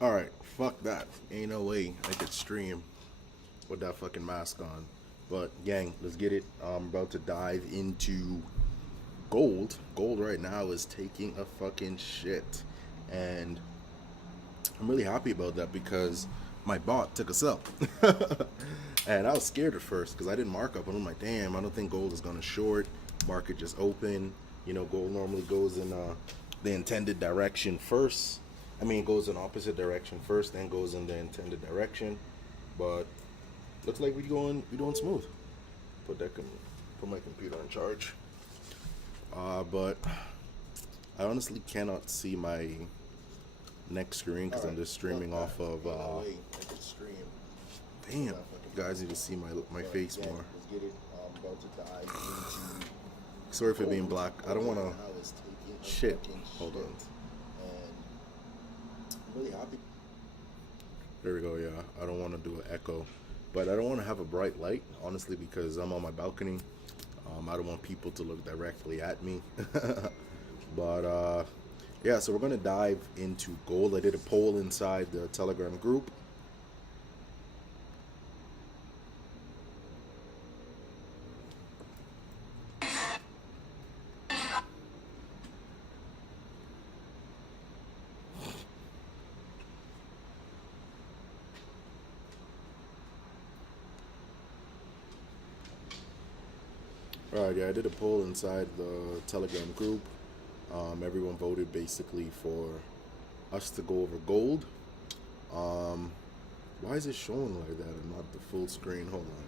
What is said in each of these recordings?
Alright, fuck that. Ain't no way I could stream with that fucking mask on. But gang, let's get it. I'm about to dive into gold. Gold right now is taking a fucking shit. And I'm really happy about that because my bot took a sell. And I was scared at first because I didn't mark up. And I'm like, damn, I don't think gold is going to short. Market just open. You know, gold normally goes in the intended direction first. I mean, it goes in opposite direction first, then goes in the intended direction. But looks like we're doing smooth. Put my computer on charge. But I honestly cannot see my next screen because I'm just streaming off of. Damn, you guys need to see my face more. Sorry for being black. I don't want to. Shit. Hold on. Really happy. There we go. Yeah, I don't want to do an echo, but I don't want to have a bright light, honestly, because I'm on my balcony. I don't want people to look directly at me. But yeah, so we're gonna dive into gold. I did a poll inside the Telegram group. Alright, yeah, I did a poll inside the Telegram group. Everyone voted basically for us to go over gold. Why is it showing like that and not the full screen? Hold on.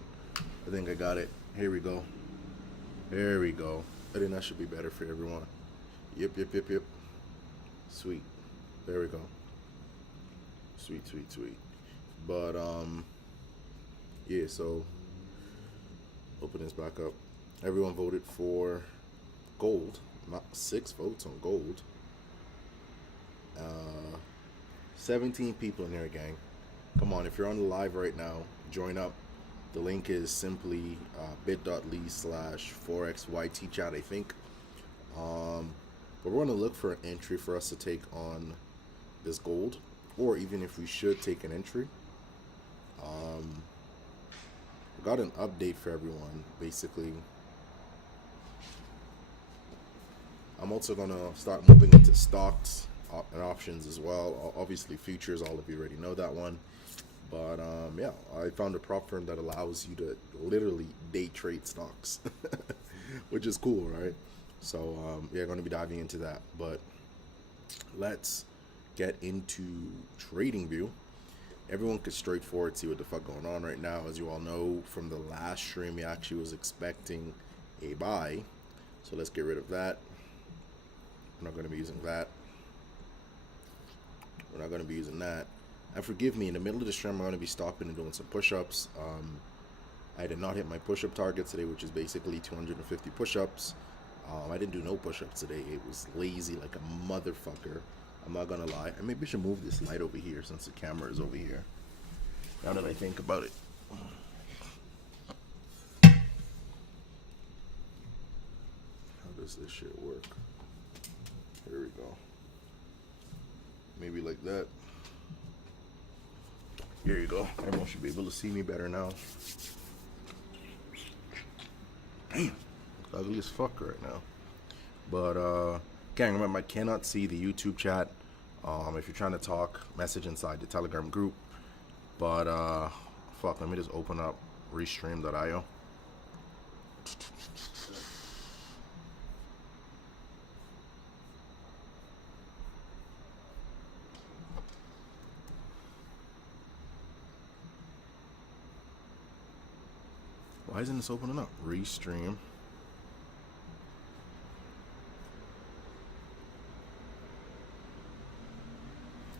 I think I got it. Here we go. There we go. I think that should be better for everyone. Yep. Sweet. There we go. Sweet. But, yeah, so open this back up. Everyone voted for gold. Not 6 votes on gold. 17 people in here, gang. Come on, if you're on the live right now, join up. The link is simply bit.ly/4xytchat, I think. But we're going to look for an entry for us to take on this gold, or even if we should take an entry. We got an update for everyone, basically. I'm also going to start moving into stocks and options as well. Obviously, futures, all of you already know that one. But yeah, I found a prop firm that allows you to literally day trade stocks, which is cool, right? So yeah, going to be diving into that. But let's get into trading view. Everyone could straightforward see what the fuck going on right now. As you all know from the last stream, he actually was expecting a buy. So let's get rid of that. We're not going to be using that. We're not going to be using that. And forgive me, in the middle of the stream, I'm going to be stopping and doing some push-ups. I did not hit my push-up target today, which is basically 250 push-ups. I didn't do no push-ups today. It was lazy like a motherfucker. I'm not going to lie. And maybe I should move this light over here since the camera is over here. Now that I think about it. How does this shit work? Here we go. Maybe like that. Here you go. Everyone should be able to see me better now. Damn. It's ugly as fuck right now. But, gang, remember, I cannot see the YouTube chat. If you're trying to talk, message inside the Telegram group. But, fuck, let me just open up restream.io. Why isn't this opening up? Restream.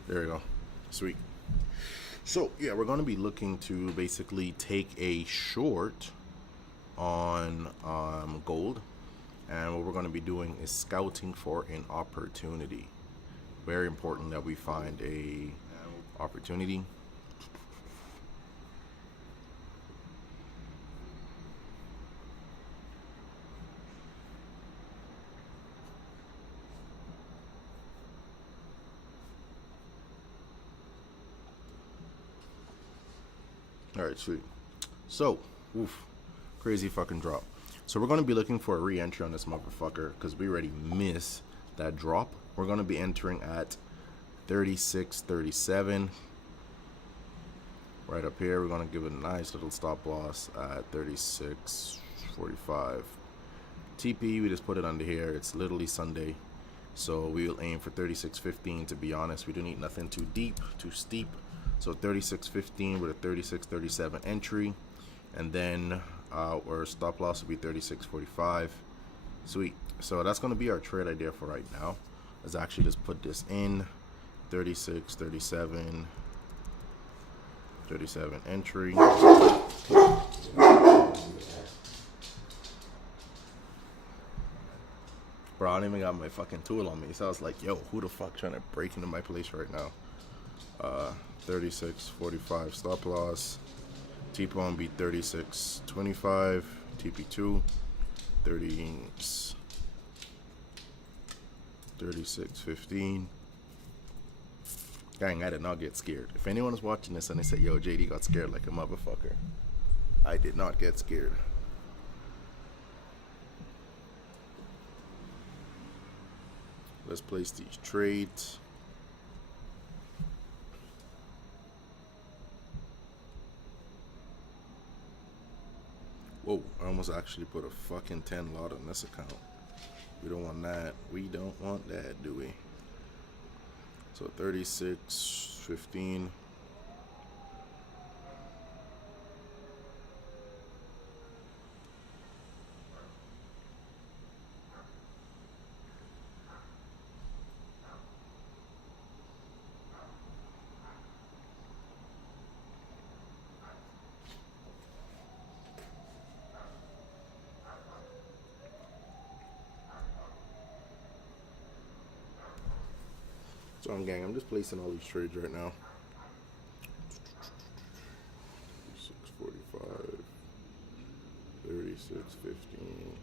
There we go. Sweet. So, yeah, we're going to be looking to basically take a short on gold. And what we're going to be doing is scouting for an opportunity. Very important that we find a opportunity. All right, sweet. So, oof, crazy fucking drop. So we're going to be looking for a re-entry on this motherfucker because we already missed that drop. We're going to be entering at 36.37. Right up here, we're going to give it a nice little stop loss at 36.45. TP, we just put it under here. It's literally Sunday, so we'll aim for 36.15. To be honest, we don't need nothing too deep, too steep. So 36.15 with a 36.37 entry, and then our stop loss will be 36.45. Sweet. So that's going to be our trade idea for right now. Let's actually just put this in 36.37. 37 entry. Bro, I don't even got my fucking tool on me, so I was like, yo, who the fuck trying to break into my place right now? 36.45 stop loss. T-PAMM be 36.25. TP2 36.15. Gang, I did not get scared. If anyone is watching this and they say, yo, JD got scared like a motherfucker, I did not get scared. Let's place these trades. Whoa, I almost actually put a fucking 10 lot on this account. We don't want that. We don't want that, do we? So 36.15. So gang, I'm just placing all these trades right now. 36.45, 36.15.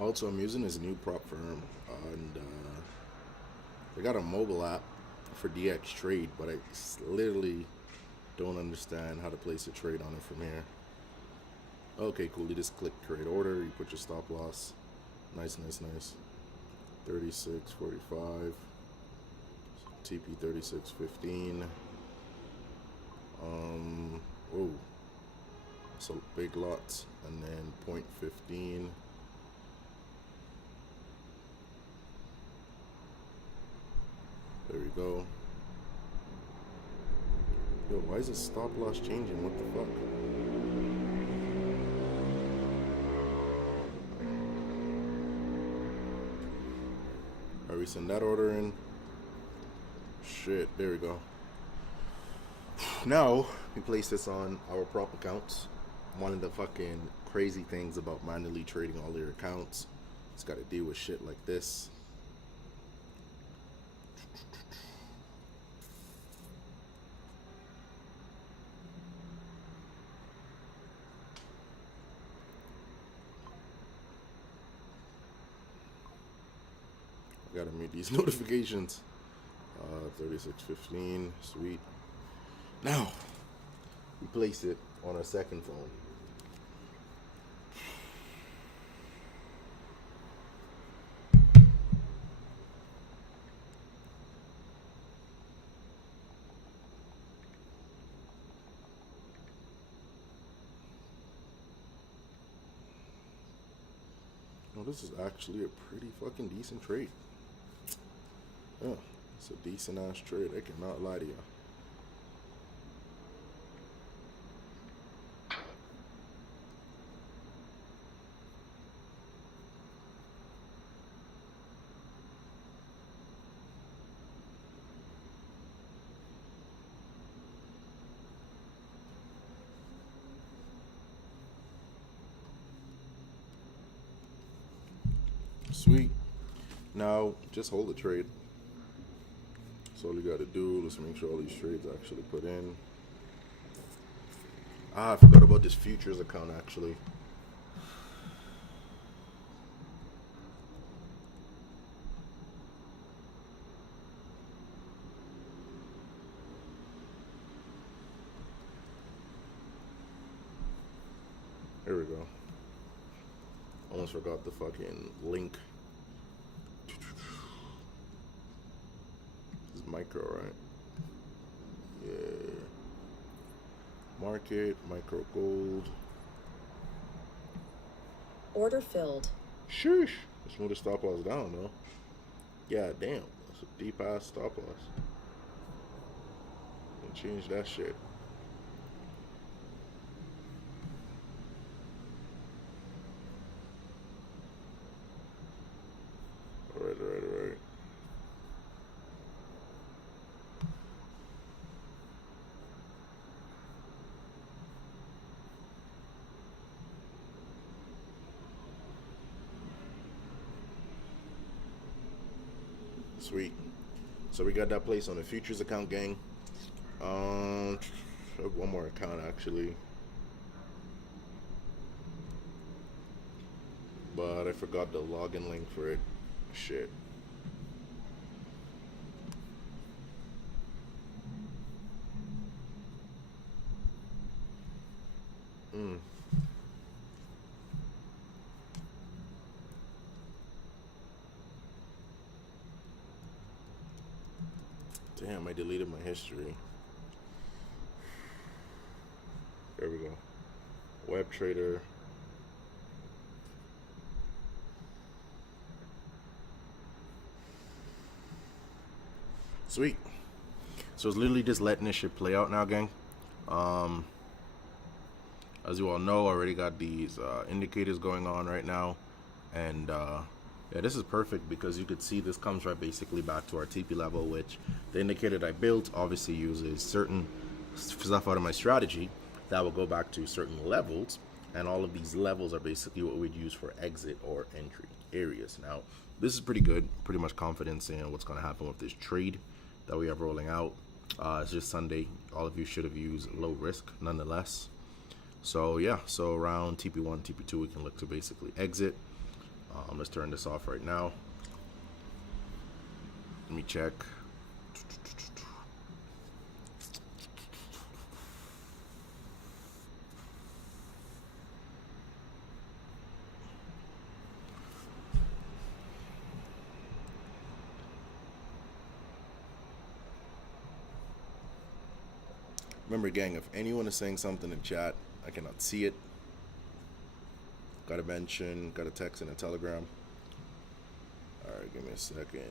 Also, I'm using this new prop firm, and they got a mobile app for DX Trade, but I literally don't understand how to place a trade on it from here. Okay, cool. You just click create order. You put your stop loss. Nice, nice, nice. 36.45. TP 36.15. Oh, so big lots, and then 0.15. There we go. Yo, why is this stop loss changing? What the fuck? Alright, we send that order in. Shit, there we go. Now, we place this on our prop accounts. One of the fucking crazy things about manually trading all your accounts, it's got to deal with shit like this. Gotta meet these notifications. 36.15, sweet. Now we place it on our second phone. Oh, this is actually a pretty fucking decent trade. Yeah, it's a decent ass trade. I cannot lie to you. Sweet. Now, just hold the trade. So all you gotta do, let's make sure all these trades are actually put in. I forgot about this futures account actually. Here we go. Almost forgot the fucking link. This is micro, right? Yeah. Market, micro gold. Order filled. Sheesh. Let's move the stop loss down though. Yeah, damn. That's a deep ass stop loss. And change that shit. Alright. Sweet. So we got that place on the futures account, gang. I have one more account actually, but I forgot the login link for it. Shit. Damn, I deleted my history. There we go. Web trader. Sweet. So it's literally just letting this shit play out now, gang. As you all know, I already got these indicators going on right now, and yeah, this is perfect because you could see this comes right basically back to our TP level, which the indicator that I built obviously uses certain stuff out of my strategy that will go back to certain levels, and all of these levels are basically what we'd use for exit or entry areas. Now, this is pretty good, pretty much confidence in what's going to happen with this trade that we have rolling out. It's just Sunday. All of you should have used low risk nonetheless. So yeah, so around TP1, TP2, we can look to basically exit. Let's turn this off right now. Let me check. Remember, gang, if anyone is saying something in chat, I cannot see it. Got a mention, got a text and a telegram. All right, give me a second.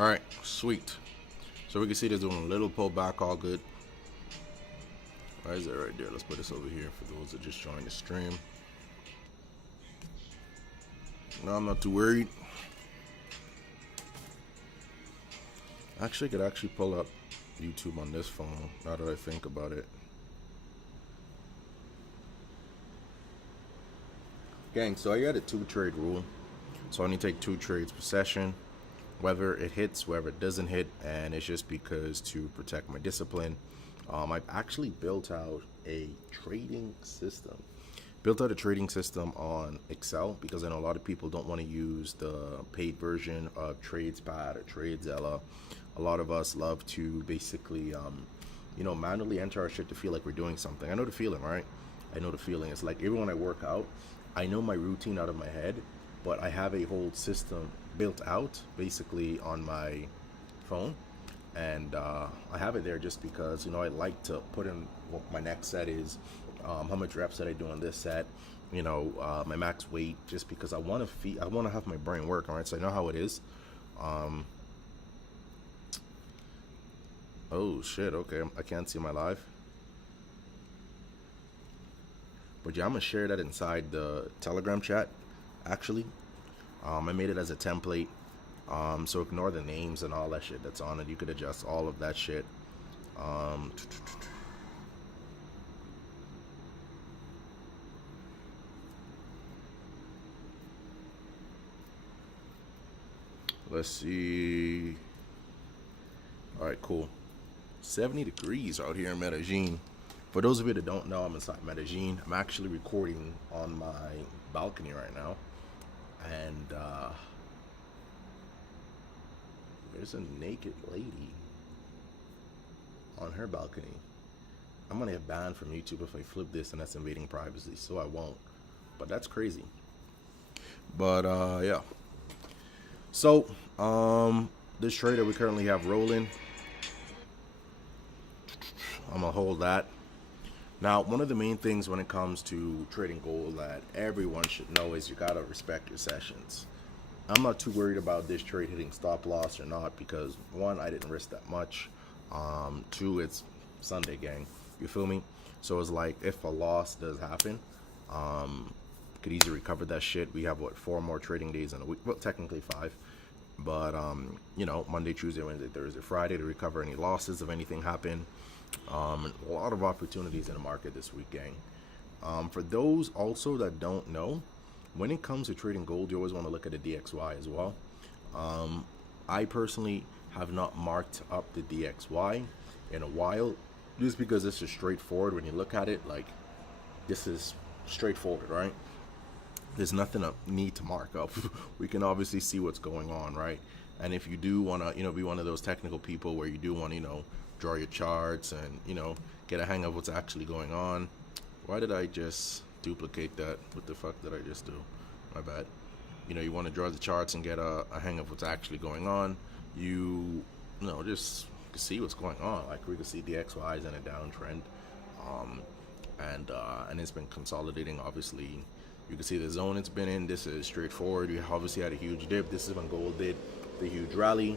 All right, sweet. So we can see they're doing a little pullback, all good. Why is that right there? Let's put this over here for those that just joined the stream. No, I'm not too worried. Actually, I could actually pull up YouTube on this phone, now that I think about it. Gang, so I got a 2-trade rule. So I only take 2 trades per session. Whether it hits, whether it doesn't hit, and it's just because to protect my discipline. I've actually built out a trading system. Built out a trading system on Excel because I know a lot of people don't want to use the paid version of TradeSpot or TradeZella. A lot of us love to basically, manually enter our shit to feel like we're doing something. I know the feeling, right? I know the feeling. It's like even when I work out, I know my routine out of my head, but I have a whole system built out basically on my phone. And I have it there just because, I like to put in what my next set is, how much reps that I do on this set, my max weight, just because I want to have my brain work, all right? So I know how it is. Oh shit, okay, I can't see my live. But yeah, I'm gonna share that inside the Telegram chat, actually. I made it as a template. So ignore the names and all that shit that's on it. You could adjust all of that shit. Let's see. All right, cool. 70 degrees out here in Medellin. For those of you that don't know, I'm inside Medellin. I'm actually recording on my balcony right now. And there's a naked lady on her balcony. I'm gonna get banned from YouTube if I flip this, and that's invading privacy, so I won't. But that's crazy. But yeah. So this trade that we currently have rolling, I'm gonna hold that. Now, one of the main things when it comes to trading gold that everyone should know is you gotta respect your sessions. I'm not too worried about this trade hitting stop loss or not because 1, I didn't risk that much. 2, it's Sunday, gang. You feel me? So it's like if a loss does happen, could easily recover that shit. We have 4 more trading days in a week. Well, technically 5. But Monday, Tuesday, Wednesday, Thursday, Friday to recover any losses if anything happened. A lot of opportunities in the market this week, gang. For those also that don't know, when it comes to trading gold, you always want to look at the DXY as well. I personally have not marked up the DXY in a while, just because this is straightforward. When you look at it, like, this is straightforward, right? There's nothing I need to mark up. We can obviously see what's going on, right? And if you do want to, be one of those technical people where you do want to, draw your charts and, get a hang of what's actually going on. Why did I just duplicate that? What the fuck did I just do? My bad. You want to draw the charts and get a hang of what's actually going on. Just see what's going on. Like, we can see the XY is in a downtrend. And it's been consolidating, obviously. You can see the zone it's been in. This is straightforward. We obviously had a huge dip. This is when gold did the huge rally.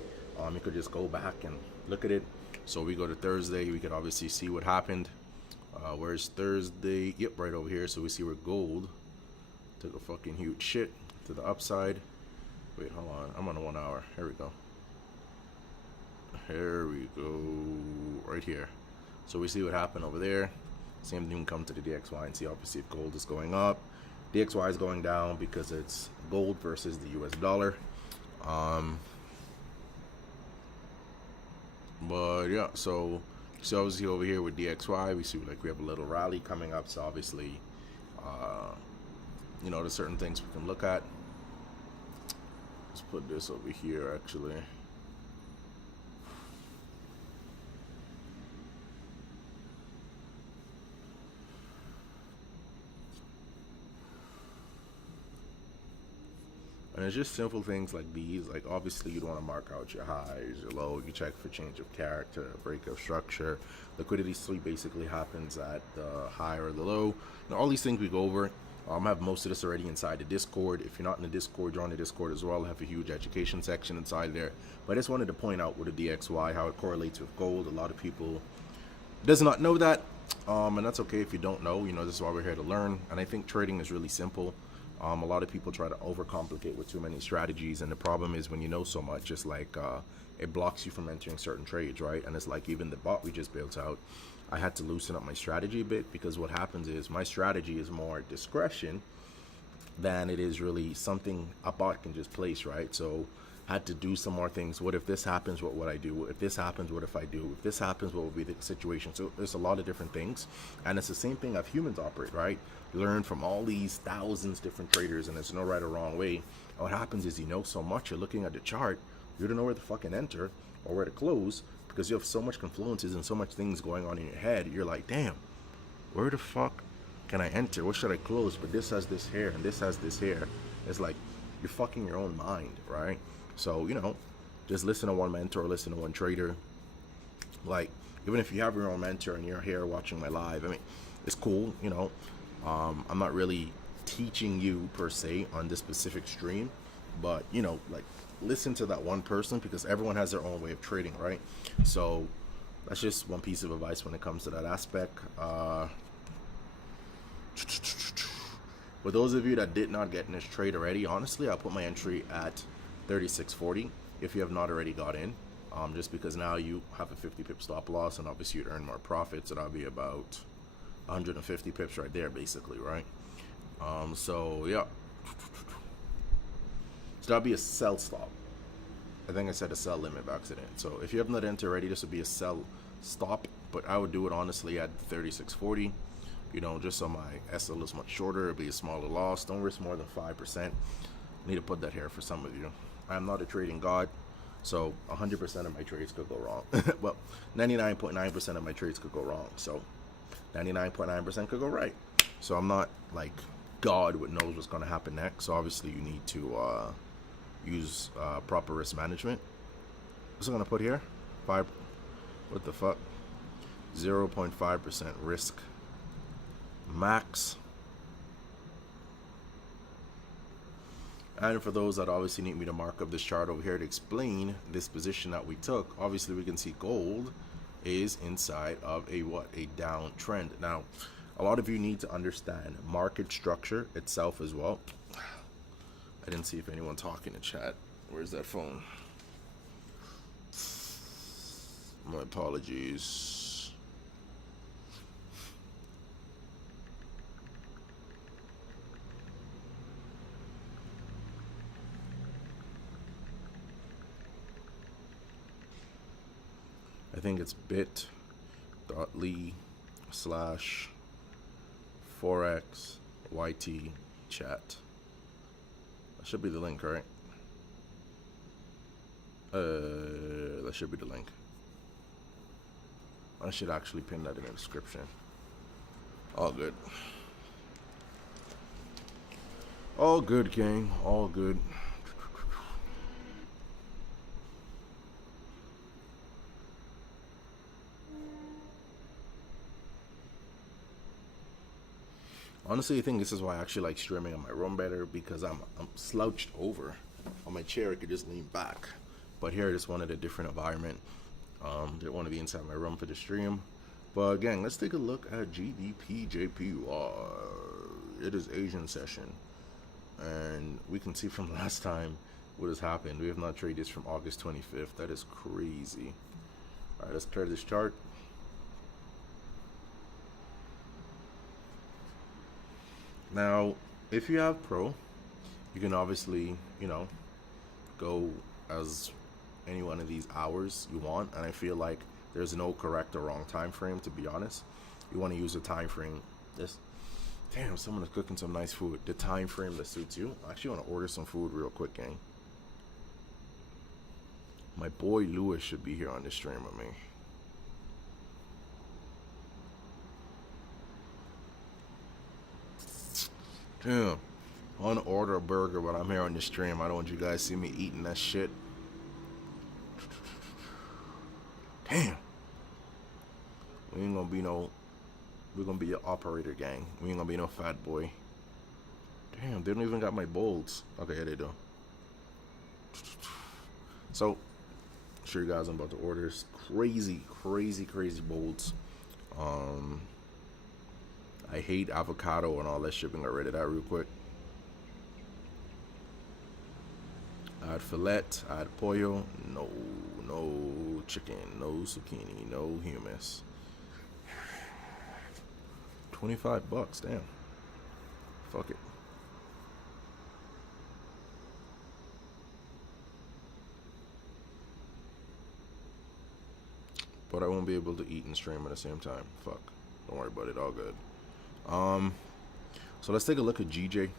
You could just go back and look at it. So we go to Thursday. We could obviously see what happened. Where's Thursday? Yep, right over here. So we see where gold took a fucking huge shit to the upside. Wait, hold on. I'm on a 1 hour. Here we go. Here we go. Right here. So we see what happened over there. Same thing, come to the DXY and see obviously if gold is going up. DXY is going down because it's gold versus the US dollar. But yeah, so obviously over here with DXY, we see like we have a little rally coming up. So obviously, there's certain things we can look at. Let's put this over here actually. And it's just simple things like these. Like, obviously, you'd want to mark out your highs, your low. You check for change of character, break of structure. Liquidity sweep basically happens at the high or the low. Now, all these things we go over. I have most of this already inside the Discord. If you're not in the Discord, join the Discord as well. I have a huge education section inside there. But I just wanted to point out with the DXY, how it correlates with gold. A lot of people does not know that, and that's okay if you don't know. You know, this is why we're here to learn. And I think trading is really simple. A lot of people try to overcomplicate with too many strategies, and the problem is when you know so much, it's like it blocks you from entering certain trades, right? And it's like even the bot we just built out, I had to loosen up my strategy a bit, because what happens is my strategy is more discretion than it is really something a bot can just place, right? So I had to do some more things. What if this happens? What would I do? If this happens, what if I do? If this happens, what would be the situation? So there's a lot of different things, and it's the same thing as humans operate, right? Learn from all these thousands different traders, and there's no right or wrong way. What happens is you know so much, you're looking at the chart, you don't know where to fucking enter or where to close, because you have so much confluences and so much things going on in your head. You're like, damn, where the fuck can I enter? What should I close? But this has this here and this has this here. It's like you're fucking your own mind, right? So, you know, just listen to one mentor, listen to one trader. Like, even if you have your own mentor and you're here watching my live, I mean, it's cool, you know. I'm not really teaching you per se on this specific stream, but, you know, like, listen to that one person, because everyone has their own way of trading, right? So that's just one piece of advice when it comes to that aspect. For those of you that did not get in this trade already, honestly, I'll put my entry at 36.40 if you have not already got in, just because now you have a 50 pip stop loss, and obviously you'd earn more profits, and that'll be about 150 pips right there, basically, right? So yeah, so that'll be a sell stop. I think I said a sell limit by accident. So if you have not entered already, this would be a sell stop, but I would do it honestly at 36.40. You know, just so my SL is much shorter, it'll be a smaller loss. Don't risk more than 5%. I need to put that here for some of you. I am not a trading god, so 100% of my trades could go wrong. Well, 99.9% of my trades could go wrong. So 99.9% could go right. So I'm not like God what knows what's going to happen next. So obviously you need to use proper risk management. What's it going to put here? What the fuck? 0.5% risk max. And for those that obviously need me to mark up this chart over here to explain this position that we took, obviously we can see gold is inside of a downtrend. Now, a lot of you need to understand market structure itself as well. I didn't see if anyone talking in chat. Where's that phone? My apologies. I think it's bit.ly/forex YT chat. That should be the link, right? That should be the link. I should actually pin that in the description. All good. All good, gang. All good. Honestly, I think this is why I actually like streaming in my room better, because I'm slouched over on my chair. I could just lean back, but here I just wanted a different environment. Didn't want to be inside my room for the stream. But again, let's take a look at GDP JPY. It is Asian session, and we can see from last time what has happened. We have not traded this from August 25th. That is crazy. All right, let's clear this chart. Now, if you have Pro, you can obviously, you know, go as any one of these hours you want, and I feel like there's no correct or wrong time frame, to be honest. You want to use a time frame. Damn, someone is cooking some nice food. The time frame that suits you. I actually want to order some food real quick, gang. My boy Lewis should be here on this stream with me. Damn, I want to order a burger, but I'm here on the stream. I don't want you guys to see me eating that shit. Damn. We ain't gonna be no, we're gonna be your operator, gang. We ain't gonna be no fat boy. Damn, they don't even got my bolds. Okay, yeah, they do. So, show you guys I'm about to order crazy bolds. I hate avocado and all that shit. Got rid of that real quick. I had fillet, I had pollo, no chicken, no zucchini, no hummus. $25, damn. Fuck it. But I won't be able to eat and stream at the same time. Fuck. Don't worry about it, all good. So let's take a look at GJ.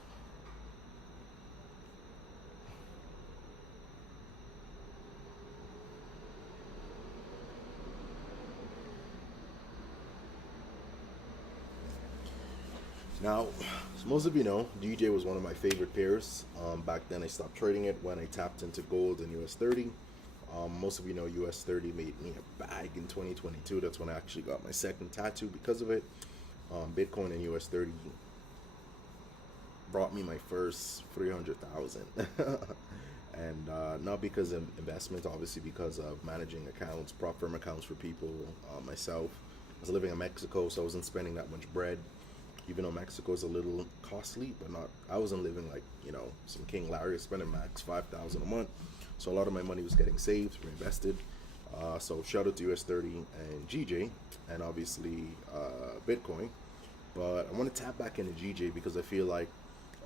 Now, as most of you know, DJ was one of my favorite pairs. Back then I stopped trading it when I tapped into gold and US 30. Most of you know US 30 made me a bag in 2022. That's when I actually got my second tattoo because of it. Bitcoin and US 30 brought me my first 300,000. And not because of investment, obviously because of managing accounts, prop firm accounts for people, myself. I was living in Mexico, so I wasn't spending that much bread. Even though Mexico is a little costly, but not, I wasn't living like, you know, some King Larry, spending max 5,000 a month. So a lot of my money was getting saved, reinvested. So shout out to US 30 and GJ, and obviously Bitcoin. But I want to tap back into GJ because I feel like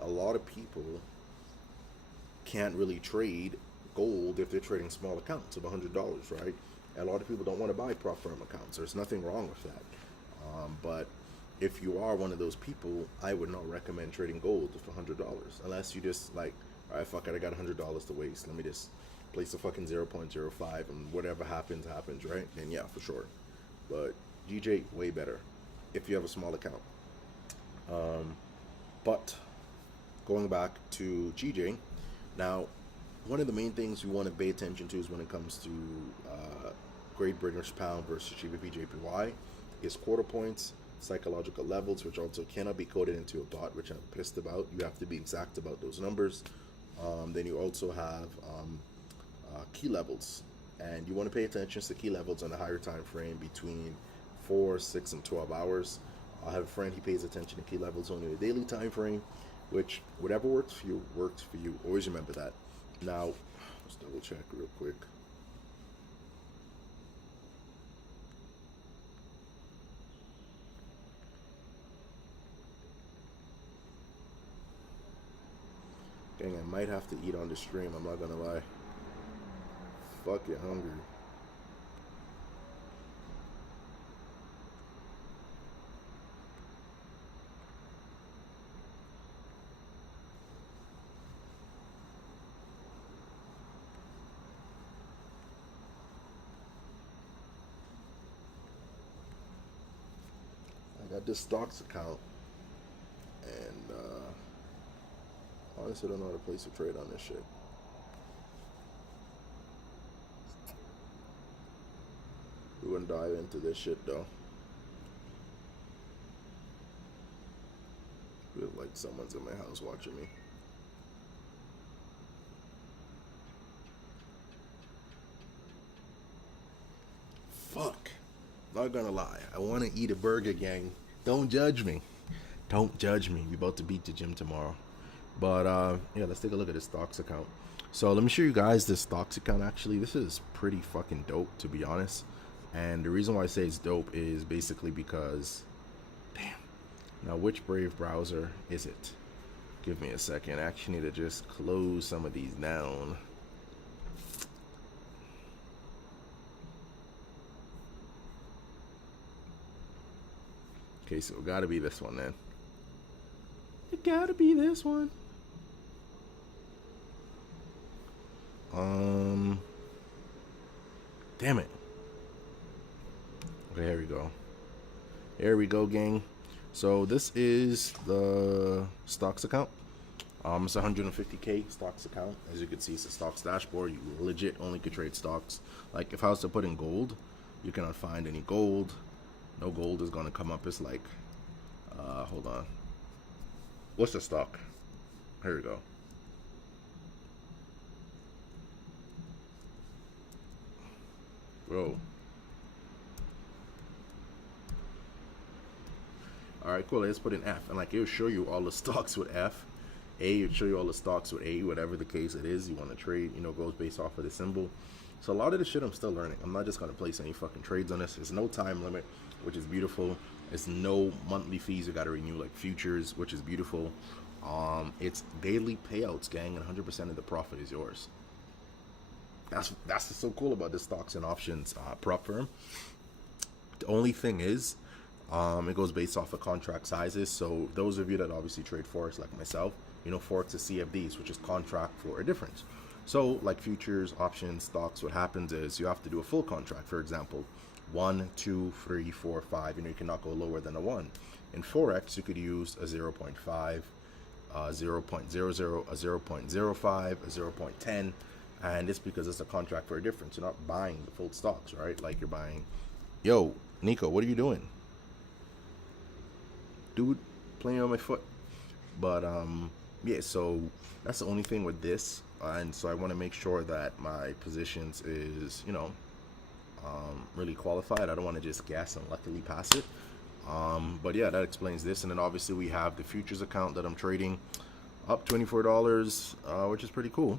a lot of people can't really trade gold if they're trading small accounts of $100, right? And a lot of people don't want to buy prop firm accounts. There's nothing wrong with that. But if you are one of those people, I would not recommend trading gold for $100 unless you just like, all right, fuck it, I got $100 to waste. Let me just place a fucking 0.05 and whatever happens, happens, right? Then yeah, for sure. But GJ, way better if you have a small account. But going back to GJ, now one of the main things you want to pay attention to is when it comes to Great British Pound versus GBP JPY is quarter points, psychological levels, which also cannot be coded into a bot, which I'm pissed about. You have to be exact about those numbers. Then you also have key levels, and you want to pay attention to key levels on a higher time frame between 4, 6, and 12 hours. I have a friend, he pays attention to key levels only a daily time frame, which whatever works for you works for you. Always remember that. Now let's double check real quick. Dang, I might have to eat on the stream, I'm not gonna lie. Fuck it, hungry. I got this stocks account, and honestly, I don't know how to place a trade on this shit. We wouldn't dive into this shit though. Feel like someone's in my house watching me. Fuck. Not gonna lie. I want to eat a burger, gang. Don't judge me. Don't judge me. We about to beat the gym tomorrow. But yeah, let's take a look at this stocks account. So let me show you guys this stocks account. Actually, this is pretty fucking dope, to be honest. And the reason why I say it's dope is basically because, damn. Now, which Brave browser is it? Give me a second. I actually need to just close some of these down. Okay, so it gotta be this one then. It gotta be this one. Damn it. Okay, here we go. Here we go, gang. So this is the stocks account. It's 150K stocks account. As you can see, it's a stocks dashboard. You legit only could trade stocks. Like if I was to put in gold, you cannot find any gold. No gold is gonna come up as like, hold on. What's the stock? Here we go. Bro. All right, cool. Let's put in F, and like it'll show you all the stocks with F. A, it'll show you all the stocks with A, whatever the case it is you want to trade. You know, goes based off of the symbol. So a lot of the shit I'm still learning. I'm not just gonna place any fucking trades on this. There's no time limit, which is beautiful. There's no monthly fees you gotta renew like futures, which is beautiful. It's daily payouts, gang, and 100% of the profit is yours. That's what's so cool about the stocks and options prop firm. The only thing is, it goes based off of contract sizes. So those of you that obviously trade forex like myself, you know, forex is CFDs, which is contract for a difference. So like futures, options, stocks, what happens is you have to do a full contract. For example, 1, 2, 3, 4, 5. You know, you cannot go lower than a 1. In forex, you could use a 0.5, 0.00, a 0.05, a 0.10. And it's because it's a contract for a difference. You're not buying the full stocks, right? Like you're buying, yo, Nico, what are you doing? Dude, playing on my foot. But yeah, so that's the only thing with this. And so I want to make sure that my positions is, you know, really qualified. I don't want to just guess and luckily pass it. But yeah, that explains this. And then obviously we have the futures account that I'm trading, up $24, which is pretty cool.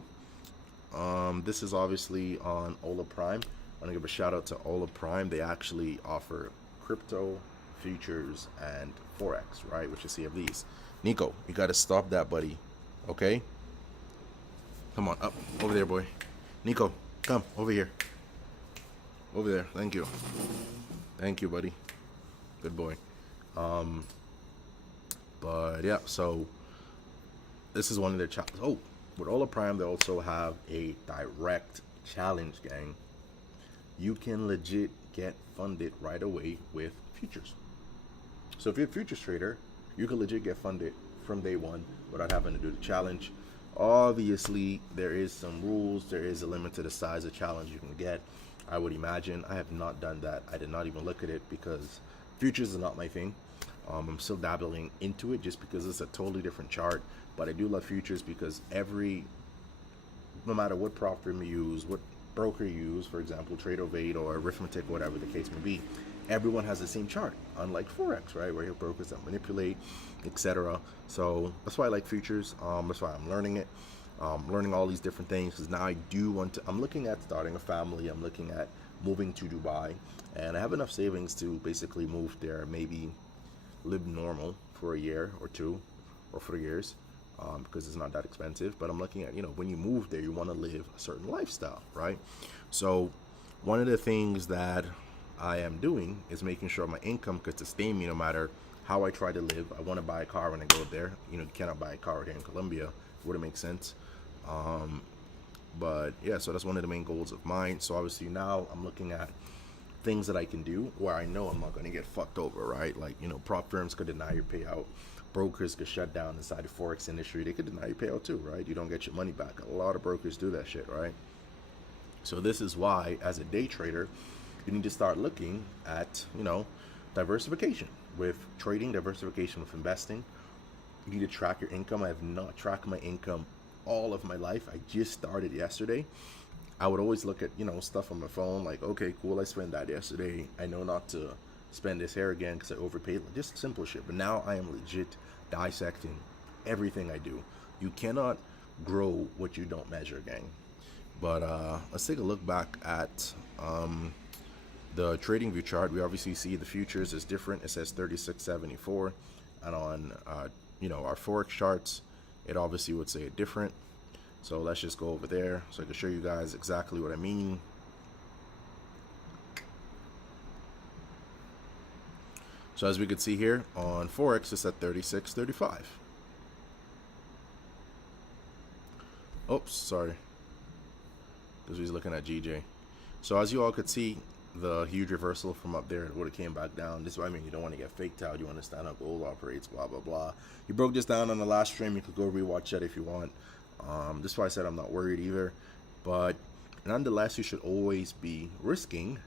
This is obviously on Ola Prime. I want to give a shout out to Ola Prime. They actually offer crypto, futures, and forex, right? Which is CFDs. Nico, you got to stop that, buddy. Okay? Come on, up over there, boy. Nico, come over here. Over there. Thank you. Thank you, buddy. Good boy. But yeah, so this is one of their challenges. Oh, with Ola Prime, they also have a direct challenge, gang. You can legit get funded right away with futures. So if you're a futures trader, you can legit get funded from day one without having to do the challenge. Obviously, there is some rules. There is a limit to the size of challenge you can get. I would imagine. I have not done that. I did not even look at it because futures is not my thing. I'm still dabbling into it just because it's a totally different chart. But I do love futures because no matter what prop firm you use, what broker you use, for example, Trade08 or Arithmetic, whatever the case may be, everyone has the same chart, unlike forex, right, where you have brokers that manipulate, etc. So that's why I like futures. That's why I'm learning it, learning all these different things, because now I do want to. I'm looking at starting a family. I'm looking at moving to Dubai, and I have enough savings to basically move there, maybe live normal for a year or 2 or 3 years. Because it's not that expensive. But I'm looking at, you know, when you move there, you want to live a certain lifestyle, right? So one of the things that I am doing is making sure my income could sustain me no matter how I try to live. I want to buy a car when I go there. You know, you cannot buy a car here in Colombia. Wouldn't make sense. But yeah, so that's one of the main goals of mine. So obviously now I'm looking at things that I can do where I know I'm not going to get fucked over, right? Like, you know, prop firms could deny your payout. Brokers could shut down inside the forex industry. They could deny your payout too, right? You don't get your money back. A lot of brokers do that shit, right? So this is why, as a day trader, you need to start looking at, you know, diversification with trading, diversification with investing. You need to track your income. I have not tracked my income all of my life. I just started yesterday. I would always look at, you know, stuff on my phone, like, okay, cool, I spent that yesterday. I know not to spend this here again because I overpaid, just simple shit. But now I am legit dissecting everything I do. You cannot grow what you don't measure, gang. But let's take a look back at the trading view chart. We obviously see the futures is different. It says 36.74, and on you know, our forex charts, it obviously would say it different. So let's just go over there so I can show you guys exactly what I mean. So as we can see here on forex, it's at 36.35. Oops, sorry. Because he's looking at GJ. So as you all could see, the huge reversal from up there would have came back down. This is what I mean. You don't want to get faked out. You understand how gold operates, blah, blah, blah. You broke this down on the last stream. You could go rewatch that if you want. This is why I said I'm not worried either. But nonetheless, you should always be risking.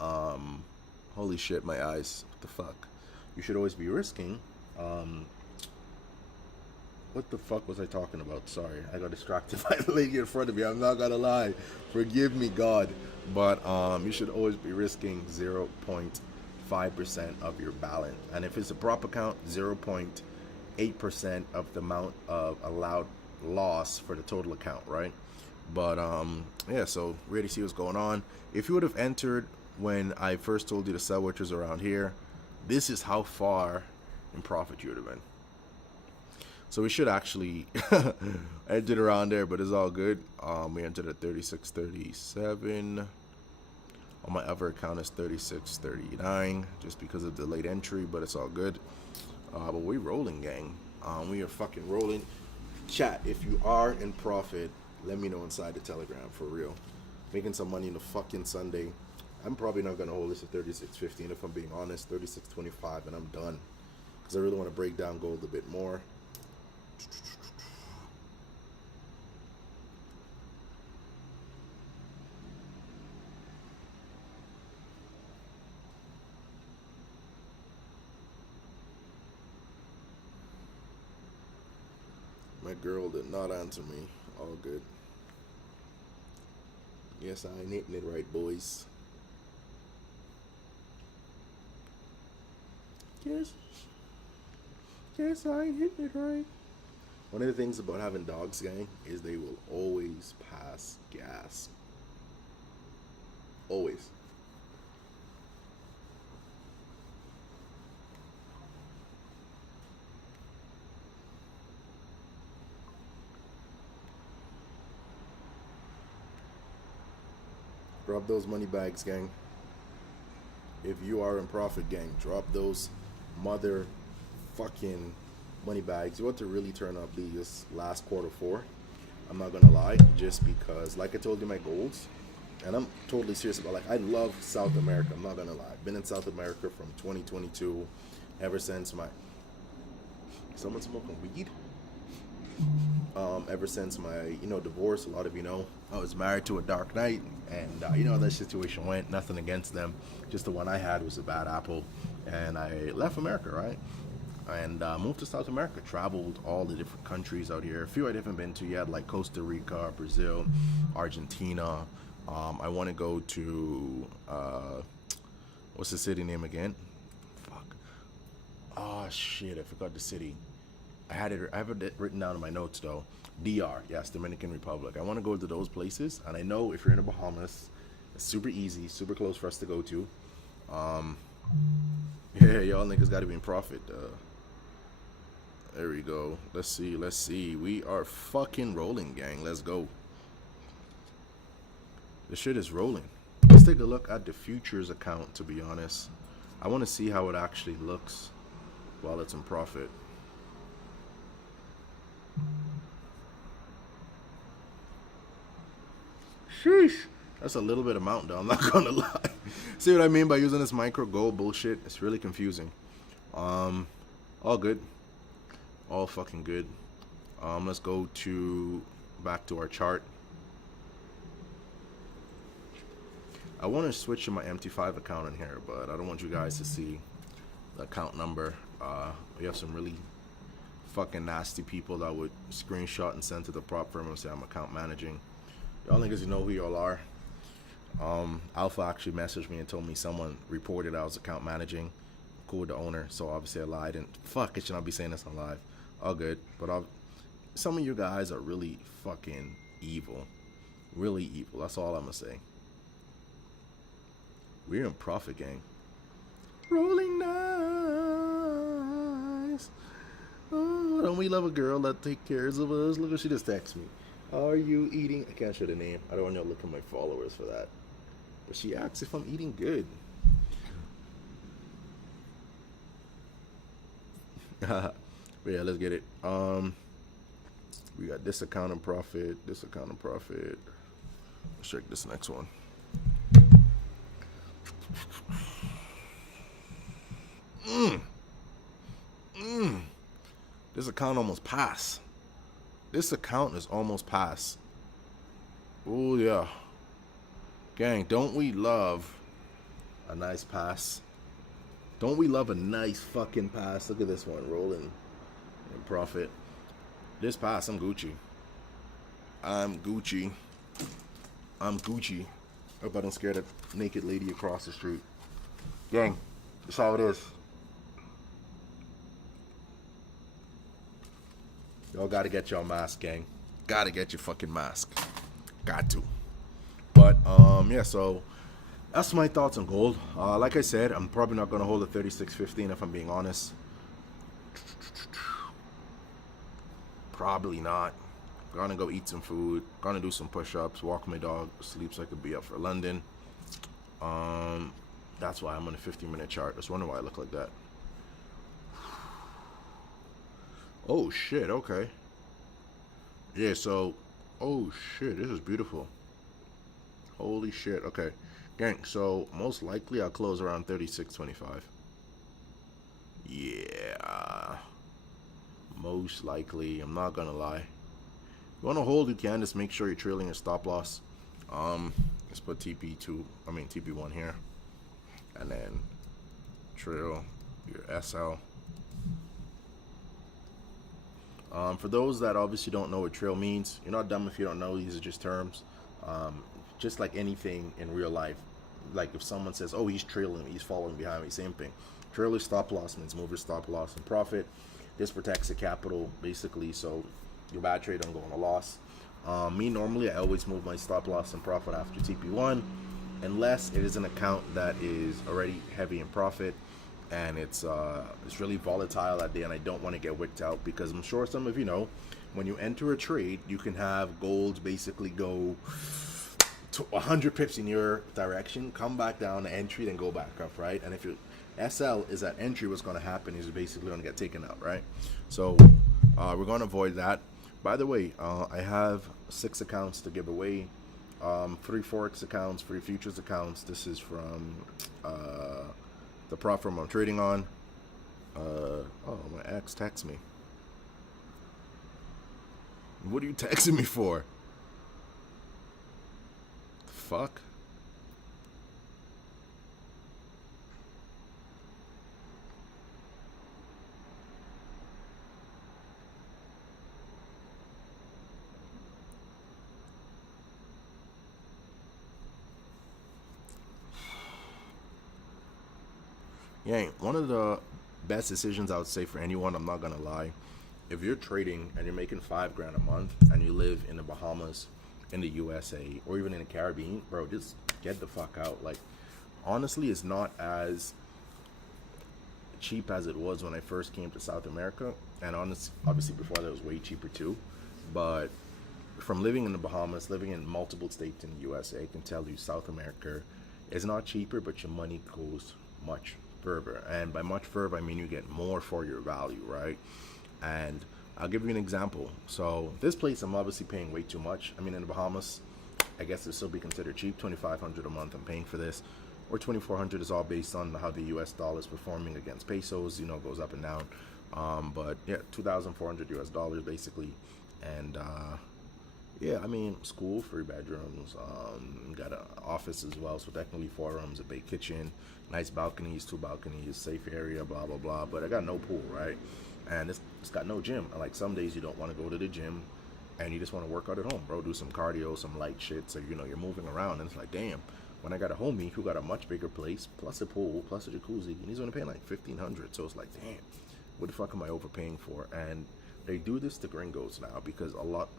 Holy shit, my eyes. What the fuck? You should always be risking What the fuck was I talking about? Sorry, I got distracted by the lady in front of me. I'm not gonna lie. Forgive me, God. But you should always be risking 0.5% of your balance. And if it's a prop account, 0.8% of the amount of allowed loss for the total account, right? But yeah, so ready to see what's going on. If you would have entered when I first told you to sell, which was around here, this is how far in profit you would have been. So we should actually entered around there, but it's all good. We entered at 36.37. On my other account is 36.39, just because of the late entry, but it's all good. But we rolling, gang. We are fucking rolling. Chat, if you are in profit, let me know inside the Telegram, for real. Making some money in the fucking Sunday. I'm probably not gonna hold this at 36.15 if I'm being honest. 36.25, and I'm done. Because I really want to break down gold a bit more. My girl did not answer me. All good. Yes, I ain't hitting it right, boys. Yes, I ain't hitting it right. One of the things about having dogs, gang, is they will always pass gas. Always. Drop those money bags, gang. If you are in profit, gang, drop those motherfucking money bags. You want to really turn up this last quarter four. I'm not gonna lie, just because, like I told you, my goals, and I'm totally serious about, like, I love South America. I'm not gonna lie. I've been in South America from 2022, ever since my someone smoking weed. Ever since my divorce. A lot of you know I was married to a dark knight, and you know how that situation went. Nothing against them, just the one I had was a bad apple, and I left America, right? And moved to South America, traveled all the different countries out here. A few I haven't been to yet, like Costa Rica, Brazil, Argentina. I want to go to what's the city name again? Fuck. Oh shit, I forgot the city. I have it written down in my notes though. DR, yes, Dominican Republic. I want to go to those places, and I know if you're in the Bahamas, it's super easy, super close for us to go to. Yeah, y'all niggas got to be in profit. There we go. Let's see. We are fucking rolling, gang. Let's go. The shit is rolling. Let's take a look at the futures account, to be honest. I want to see how it actually looks while it's in profit. Sheesh. That's a little bit amount though, I'm not gonna lie. See what I mean by using this micro gold bullshit? It's really confusing. All good. All fucking good. Let's go back to our chart. I want to switch to my MT5 account in here, but I don't want you guys to see the account number. We have some really fucking nasty people that would screenshot and send to the prop firm and say I'm account managing. Y'all niggas, you know who y'all are. Alpha actually messaged me and told me someone reported I was account managing. Cool with the owner, so obviously I lied, and fuck, it should not be saying this on live. All good, but some of you guys are really fucking evil. Really evil, that's all I'm gonna say. We're in profit, gang. Rolling nice. Oh, don't we love a girl that takes care of us? Look what she just texted me. Are you eating? I can't show the name. I don't want to look at my followers for that. But she asks if I'm eating good. But yeah, let's get it. We got this account in profit, this account in profit. Let's check this next one. This account almost passed. This account is almost passed. Oh yeah. Gang, don't we love a nice pass? Don't we love a nice fucking pass? Look at this one rolling in profit. This pass, I'm Gucci. I'm Gucci. I'm Gucci. I hope I don't scare that naked lady across the street. Gang, that's how it is. Y'all gotta get your mask, gang. Gotta get your fucking mask. Got to. But yeah, so that's my thoughts on gold. Like I said, I'm probably not gonna hold a 36.15 if I'm being honest. Probably not. Gonna go eat some food. Gonna do some push-ups. Walk my dog. Sleep so I could be up for London. That's why I'm on a 15-minute chart. I was wondering why I look like that. Oh shit. Okay. Yeah. So. Oh shit. This is beautiful. Holy shit. Okay. Gang. So most likely I'll close around 36.25. Yeah. Most likely. I'm not gonna lie. You want to hold, you can. Just make sure you're trailing your stop loss. Let's put TP1 here, and then trail your SL. For those that obviously don't know what trail means, you're not dumb if you don't know. These are just terms. Just like anything in real life, like if someone says, "Oh, he's trailing me, he's following behind me," same thing. Trailer stop loss means move your stop loss and profit. This protects the capital basically, so your bad trade don't go on a loss. Me normally, I always move my stop loss and profit after TP1, unless it is an account that is already heavy in profit and it's really volatile that day, and I don't want to get wicked out, because I'm sure some of you know, when you enter a trade, you can have gold basically go to 100 pips in your direction, come back down to entry, then go back up, right? And if your SL is at entry, what's going to happen is you're basically going to get taken out, right? So we're going to avoid that. By the way, I have 6 accounts to give away. 3 Forex accounts, 3 futures accounts. This is from the prop firm I'm trading on. Oh, my ex texted me. What are you texting me for? The fuck? Yeah, one of the best decisions I would say for anyone, I'm not gonna lie, if you're trading and you're making $5 grand a month and you live in the Bahamas, in the USA, or even in the Caribbean, bro, just get the fuck out. Like, honestly, it's not as cheap as it was when I first came to South America, and obviously before that it was way cheaper too. But from living in the Bahamas, living in multiple states in the USA, I can tell you South America is not cheaper, but your money goes much further. And by much further, I mean you get more for your value, right? And I'll give you an example. So this place, I'm obviously paying way too much. I mean, in the Bahamas, I guess it'll still be considered cheap. $2,500 a month I'm paying for this, or $2,400 is all based on how the US dollar is performing against pesos. You know, it goes up and down. But yeah, $2,400 basically. And yeah, I mean, school, 3 bedrooms, got an office as well, so technically 4 rooms, a big kitchen, nice balconies, 2 balconies, safe area, blah blah blah. But I got no pool, right? And it's got no gym. Like, some days you don't want to go to the gym and you just want to work out at home, bro. Do some cardio, some light shit, so you know you're moving around. And it's like, damn, when I got a homie who got a much bigger place, plus a pool, plus a jacuzzi, and he's only paying like $1,500. So it's like, damn, what the fuck am I overpaying for? And they do this to gringos now, because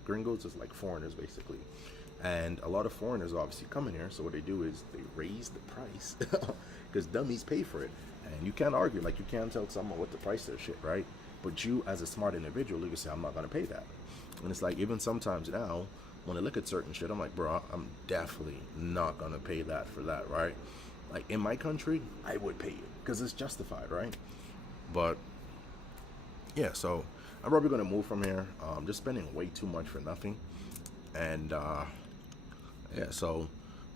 gringos is like foreigners basically, and a lot of foreigners obviously come in here. So what they do is they raise the price because dummies pay for it, and you can't argue. Like, you can't tell someone what the price of shit, right? But you, as a smart individual, you can say, I'm not gonna pay that. And it's like, even sometimes now when I look at certain shit, I'm like, bro, I'm definitely not gonna pay that for that, right? Like, in my country, I would pay it because it's justified, right? But yeah, so I'm probably gonna move from here. Just spending way too much for nothing. And yeah, so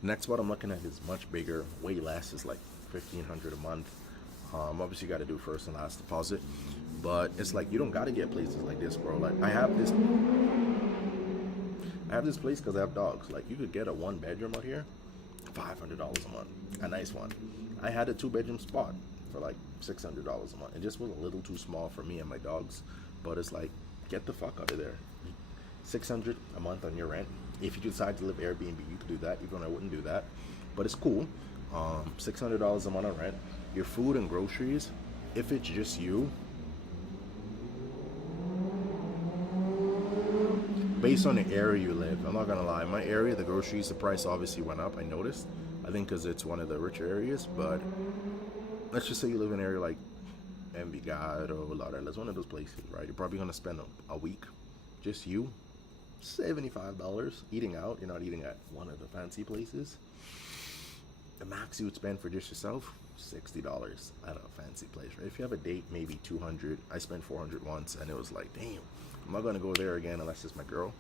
next what I'm looking at is much bigger, way less. Is like $1,500 a month. Obviously you got to do first and last deposit, but it's like, you don't got to get places like this, bro. Like, I have this place because I have dogs. Like, you could get a 1 bedroom out here, $500 a month, a nice one. I had a 2 bedroom spot for like $600 a month. It just was a little too small for me and my dogs. But it's like, get the fuck out of there. $600 a month on your rent. If you decide to live Airbnb, you could do that, even though I wouldn't do that. But it's cool. $600 a month on rent. Your food and groceries, if it's just you, based on the area you live, I'm not gonna lie, my area, the groceries, the price obviously went up, I noticed. I think because it's one of the richer areas, but let's just say you live in an area like Envigado or Laureles, one of those places, right? You're probably gonna spend a week, just you, $75 eating out. You're not eating at one of the fancy places. The max you would spend for just yourself, $60 at a fancy place, right? If you have a date, maybe $200. I spent $400 once, and it was like, damn, I'm not gonna go there again unless it's my girl.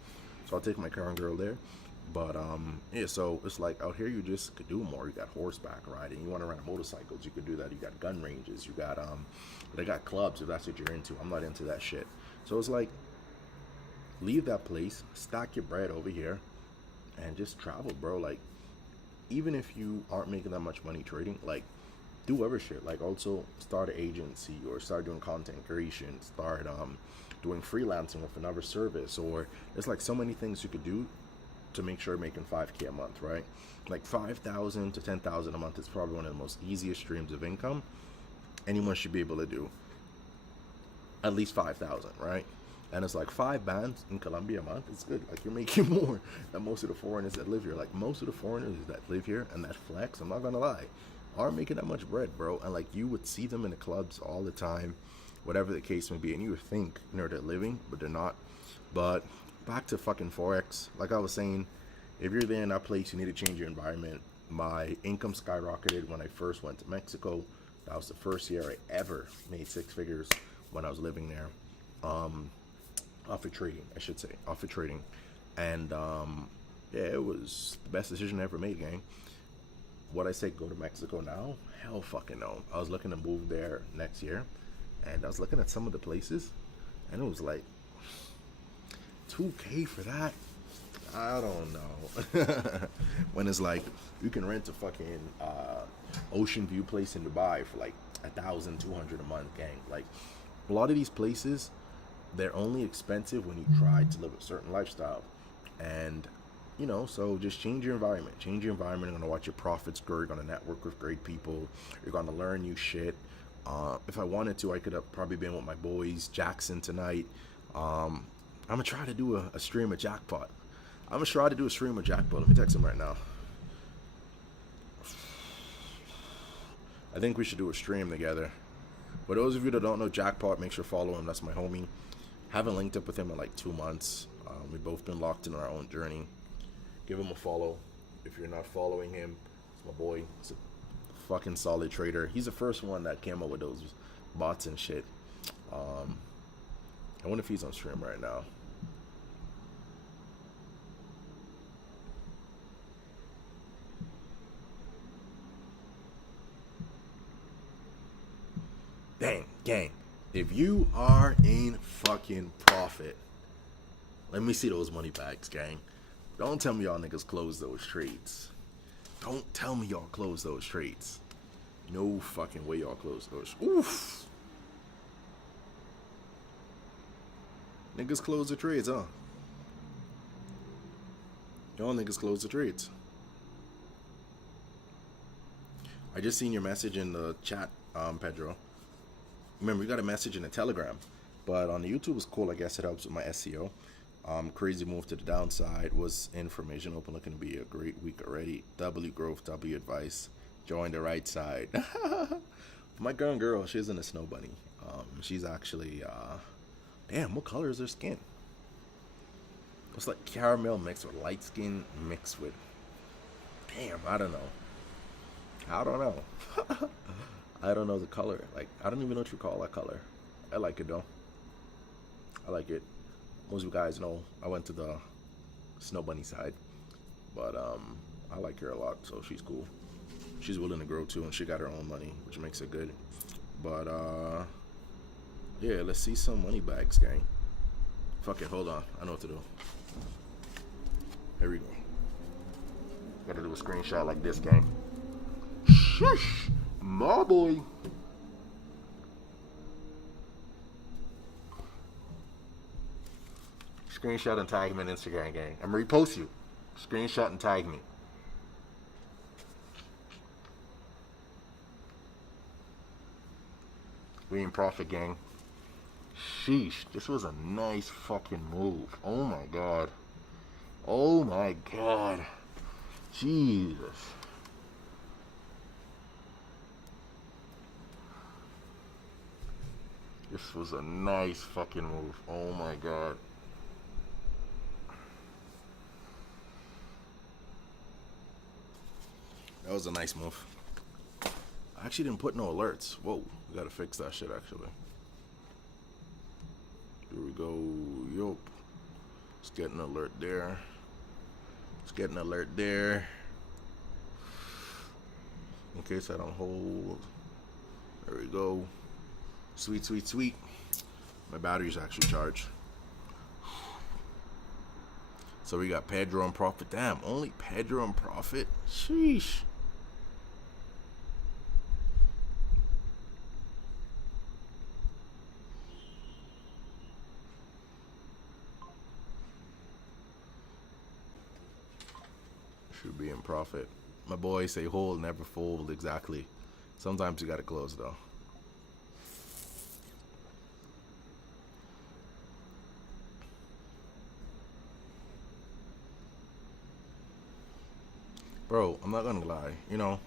So I'll take my current girl there. But yeah, so it's like out here you just could do more. You got horseback riding, you want to ride motorcycles, you could do that. You got gun ranges, you got they got clubs if that's what you're into. I'm not into that shit. So it's like, leave that place, stack your bread over here, and just travel, bro. Like, even if you aren't making that much money trading, like, do other shit. Like, also start an agency or start doing content creation, start doing freelancing with another service, or there's like so many things you could do to make sure you're making $5K a month, right? Like $5,000 to $10,000 a month is probably one of the most easiest streams of income anyone should be able to do. At least $5,000, right? And it's like 5 bands in Colombia a month. It's good. Like, you're making more than most of the foreigners that live here. Like, most of the foreigners that live here and that flex, I'm not gonna lie, aren't making that much bread, bro. And like, you would see them in the clubs all the time, whatever the case may be, and you would think, you know, they're living, but they're not. But back to fucking Forex. Like I was saying, if you're there in that place, you need to change your environment. My income skyrocketed when I first went to Mexico. That was the first year I ever made 6 figures when I was living there. Off of trading, I should say, off of trading. And yeah, it was the best decision I ever made, gang. Would I say go to Mexico now? Hell fucking no. I was looking to move there next year, and I was looking at some of the places, and it was like $2K for that. I don't know. When it's like you can rent a fucking ocean view place in Dubai for like $1,200 a month, gang. Like, a lot of these places, they're only expensive when you try to live a certain lifestyle. And, you know, so just change your environment. Change your environment. You're going to watch your profits grow. You're going to network with great people. You're going to learn new shit. If I wanted to, I could have probably been with my boys, Jackson, tonight. I'm going to try to do a stream of Jackpot. I'm going to try to do a stream of Jackpot. Let me text him right now. I think we should do a stream together. For those of you that don't know Jackpot, make sure to follow him. That's my homie. Haven't linked up with him in like 2 months. We've both been locked in our own journey. Give him a follow. If you're not following him, it's my boy. He's a fucking solid trader. He's the first one that came up with those bots and shit. I wonder if he's on stream right now. Dang, gang. If you are in fucking profit, let me see those money bags, gang. Don't tell me y'all niggas close those trades. Don't tell me y'all close those trades. No fucking way y'all close those. Oof. Niggas close the trades, huh? Y'all niggas close the trades. I just seen your message in the chat, Pedro. Remember, you got a message in the Telegram, but on the YouTube it's cool. I guess it helps with my SEO. Crazy move to the downside. Was information open, looking to be a great week already. W growth, W advice. Join the right side. My girl, she's in a snow bunny. She's actually, damn, what color is her skin? It's like caramel mixed with light skin mixed with, damn, I don't know. I don't know the color. Like, I don't even know what you call that color. I like it though. I like it. Most of you guys know I went to the snow bunny side, but I like her a lot, so she's cool. She's willing to grow too, and she got her own money, which makes it good. But yeah, let's see some money bags, gang. Fuck it, hold on. I know what to do. Here we go. Gotta do a screenshot like this, gang. Shush, my boy. Screenshot and tag me on Instagram, gang. I'm gonna repost you. Screenshot and tag me. We in profit, gang. Sheesh, this was a nice fucking move. Oh my god. Oh my god. Jesus. This was a nice fucking move. Oh my god. That was a nice move. I actually didn't put no alerts. Whoa, we gotta fix that shit actually. Here we go. Yup. Let's get an alert there. Let's get an alert there. In case I don't hold. There we go. Sweet, sweet, sweet. My battery's actually charged. So we got Pedro and Profit. Damn, only Pedro and Profit? Sheesh. Should be in profit. My boys say hold, never fold. Exactly. Sometimes you gotta close though. Bro, I'm not gonna lie, you know.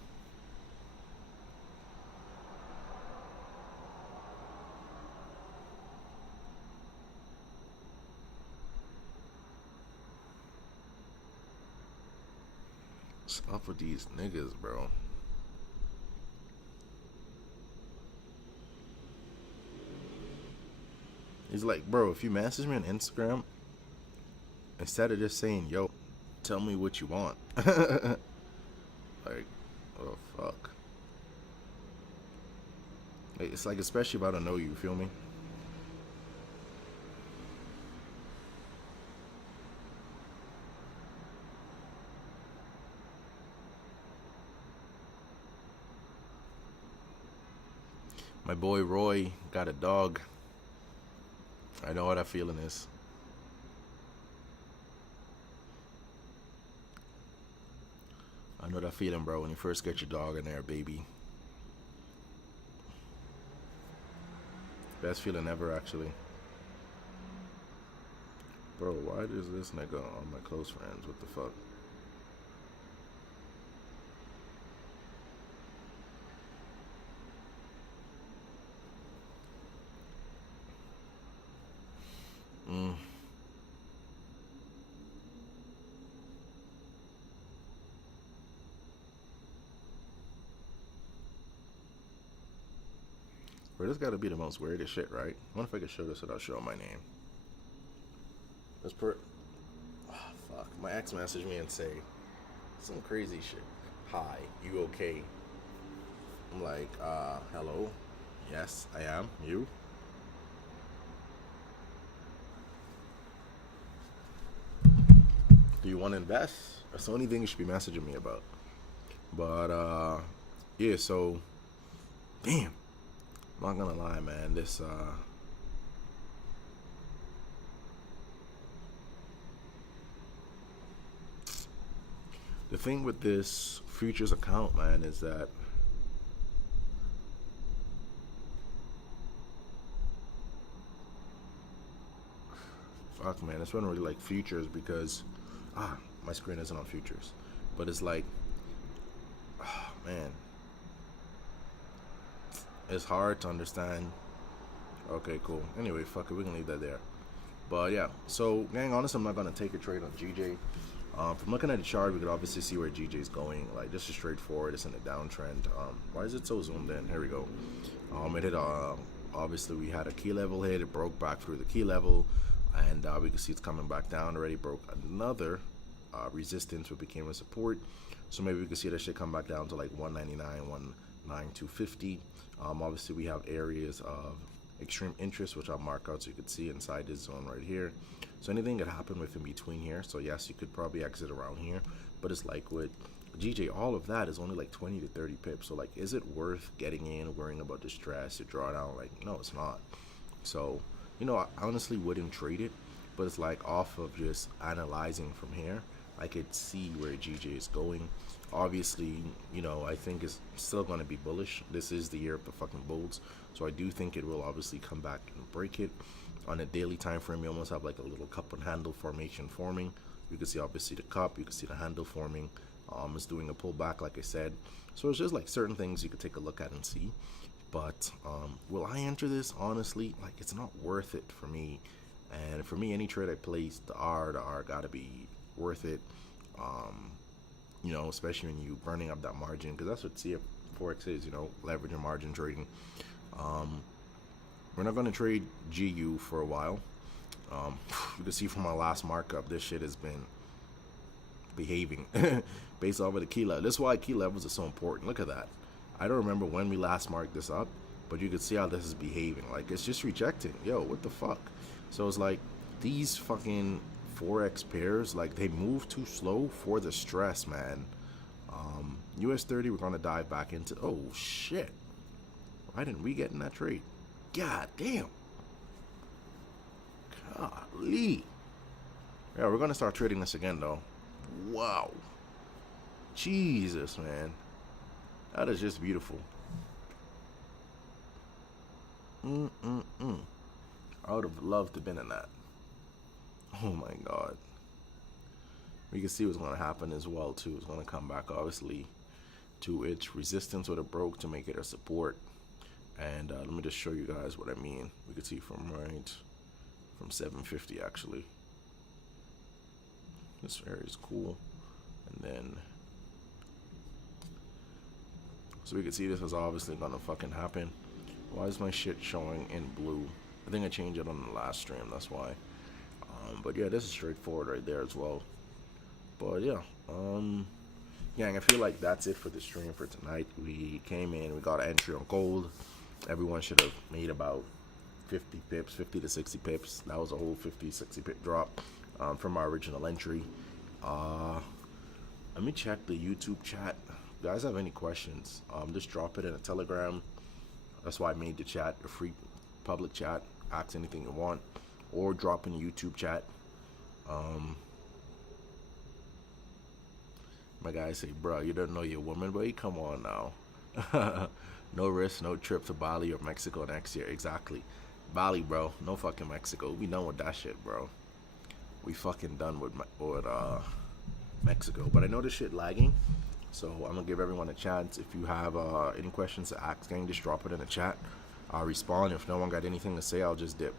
What's up with these niggas, bro? He's like, bro, if you message me on Instagram, instead of just saying, yo, tell me what you want. Like, oh fuck. It's like, especially if I don't know you, feel me? My boy Roy got a dog. I know what that feeling is. I know that feeling, bro, when you first get your dog in there, baby. Best feeling ever, actually. Bro, why does this nigga on my close friends? What the fuck? Bro, this gotta be the most weirdest shit, right? I wonder if I could show this without showing my name. Let's put. Oh, fuck. My ex messaged me and say some crazy shit. Hi, you okay? I'm like, hello? Yes, I am. You? Do you want to invest? That's the only thing you should be messaging me about. But, yeah, so, damn. I'm not gonna lie, man. This, the thing with this futures account, man, is that fuck, man, it's not really like futures because my screen isn't on futures, but it's like, man, it's hard to understand. Okay, cool. Anyway, fuck it, we can leave that there. But yeah, so gang, honestly, I'm not gonna take a trade on GJ. From looking at the chart, we could obviously see where GJ is going. Like, this is straightforward. It's in a downtrend. Why is it so zoomed in? Here we go. It hit obviously we had a key level hit. It broke back through the key level, and we can see it's coming back down already. Broke another resistance, which became a support. So maybe we can see that shit come back down to like 199, 19250. Obviously we have areas of extreme interest, which I'll mark out so you can see inside this zone right here. So anything could happen with in between here. So yes, you could probably exit around here, but it's like with GJ, all of that is only like 20 to 30 pips. So like, is it worth getting in, worrying about distress, to draw down? Like, no, it's not. So, you know, I honestly wouldn't trade it. but it's like off of just analyzing from here, I could see where GJ is going. Obviously, you know, I think it's still going to be bullish. This is the year of the fucking bulls, so I do think it will obviously come back and break it. On a daily time frame, you almost have like a little cup and handle formation forming. You can see obviously the cup, you can see the handle forming. It's doing a pullback, like I said. So it's just like certain things you could take a look at and see. But will I enter this? Honestly, like, it's not worth it for me. And for me, any trade I place, the R gotta be worth it. You know, especially when you burning up that margin, because that's what Forex is, you know, leverage and margin trading. We're not going to trade GU for a while. You can see from my last markup, this shit has been behaving based off of the key level. That's why key levels are so important. Look at that. I don't remember when we last marked this up, but you can see how this is behaving. Like, it's just rejecting. Yo, what the fuck? So it's like these fucking Forex pairs, like, they move too slow for the stress, man. US 30, we're going to dive back into. Oh, shit. Why didn't we get in that trade? God damn. Golly. Yeah, we're going to start trading this again, though. Wow. Jesus, man. That is just beautiful. I would have loved to have been in that. Oh, my God. We can see what's going to happen as well, too. It's going to come back, obviously, to its resistance what it broke to make it a support. And let me just show you guys what I mean. We can see from 750 actually. This area is cool. And then, so we can see this is obviously gonna fucking happen. Why is my shit showing in blue? I think I changed it on the last stream, that's why. But yeah, this is straightforward right there as well. But yeah, gang, I feel like that's it for the stream for tonight. We came in, we got an entry on gold. Everyone should have made about 50 pips, 50 to 60 pips. That was a whole 50, 60 pip drop from our original entry. Let me check the YouTube chat. If you guys have any questions, just drop it in a Telegram. That's why I made the chat a free public chat. Ask anything you want, or drop in the YouTube chat. My guys say, bro, you don't know your woman, boy. Come on now. No risk, no trip to Bali or Mexico next year. Exactly. Bali, bro. No fucking Mexico. We done with that shit, bro. We fucking done with Mexico. But I know this shit lagging, so I'm gonna give everyone a chance. If you have any questions to ask, gang, just drop it in the chat. I'll respond. If no one got anything to say, I'll just dip.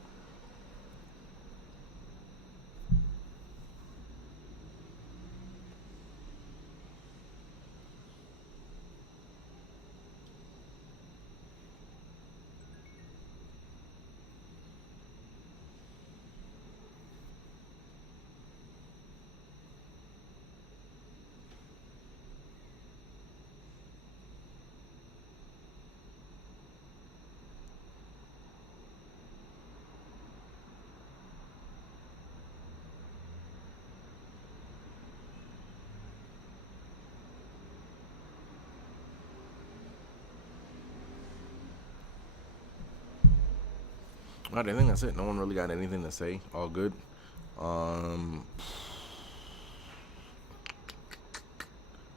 Alright, I think that's it. No one really got anything to say. All good.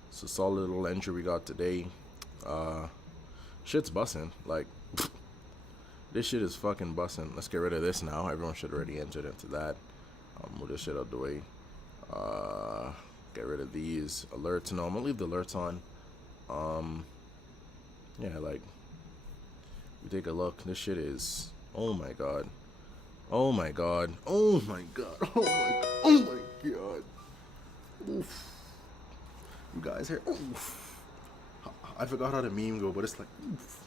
It's a solid little entry we got today. Shit's bussin'. Like, this shit is fucking bussin'. Let's get rid of this now. Everyone should already entered into that. Move this shit out the way. Get rid of these alerts. No, I'm gonna leave the alerts on. Yeah, like, we take a look. This shit is, oh my god. Oh my god. Oh my god. Oh my god. Oof. You guys here. Oof. I forgot how the meme go, but it's like, oof.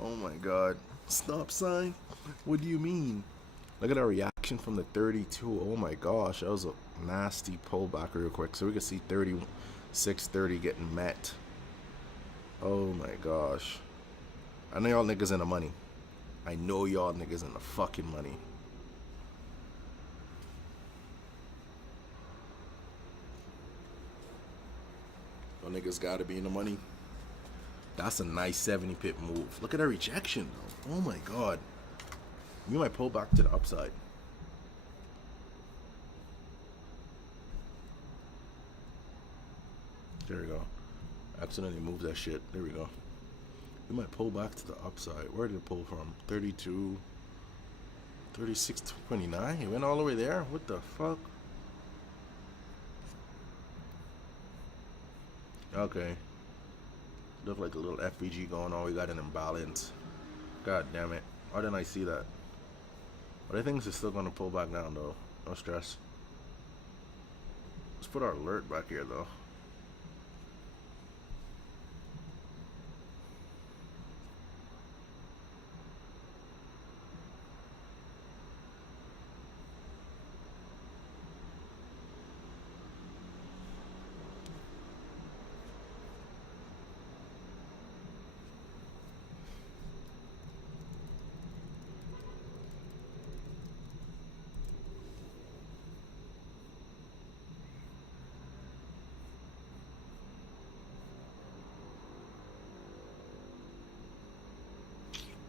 Oh my god. Stop sign? What do you mean? Look at our reaction from the 32. Oh my gosh. That was a nasty pullback real quick. So we can see 36.30 getting met. Oh my gosh. I know y'all niggas in the money. I know y'all niggas in the fucking money. Y'all niggas gotta be in the money. That's a nice 70 pip move. Look at that rejection though. Oh my god. We might pull back to the upside. There we go. Accidentally moved that shit. There we go. We might pull back to the upside. Where did it pull from? 32, 36.29. It went all the way there. What the fuck? Okay. Look like a little FVG going on. We got an imbalance. God damn it. Why didn't I see that? But I think this is still going to pull back down though. No stress. Let's put our alert back here though.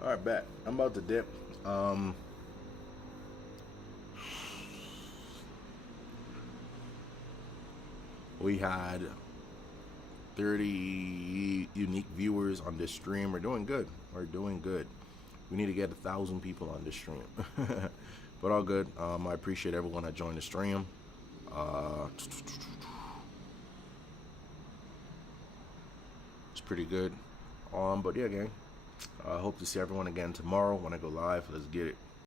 Alright, bet. I'm about to dip. We had 30 unique viewers on this stream. We're doing good. We're doing good. We need to get 1,000 people on this stream. But all good. I appreciate everyone that joined the stream. It's pretty good. But yeah, gang. I hope to see everyone again tomorrow when I go live. Let's get it.